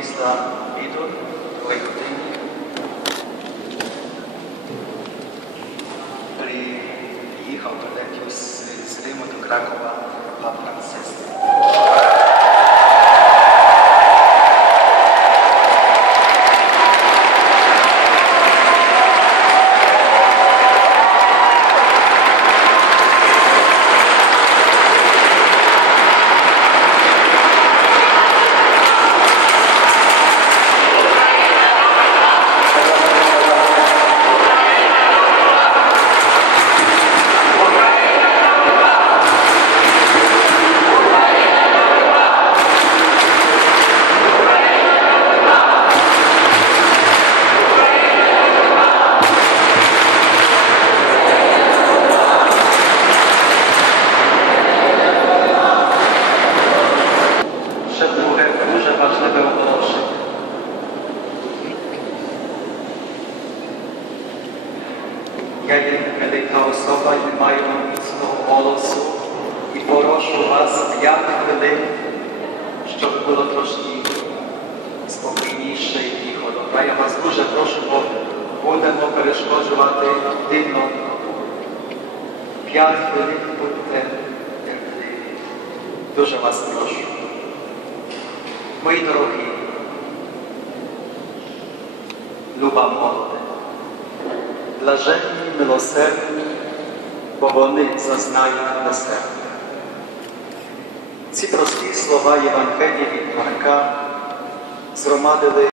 після обіду, другої години, приїхав прилетів з Риму до Кракова папа Франциск. Дуже важливе оголошення. Я є велика особа і не маю міцного голосу і прошу вас 5 хвилин, щоб було трошки спокійніше і тихо. Добре, я вас дуже прошу, бо будемо перешкоджувати дивно. 5 хвилин будьте терпливі. Дуже вас прошу. Мої дорогі, люба молоде, блаженні милосердні, бо вони зазнають милосердя. Ці прості слова Євангелії від Марка згромадили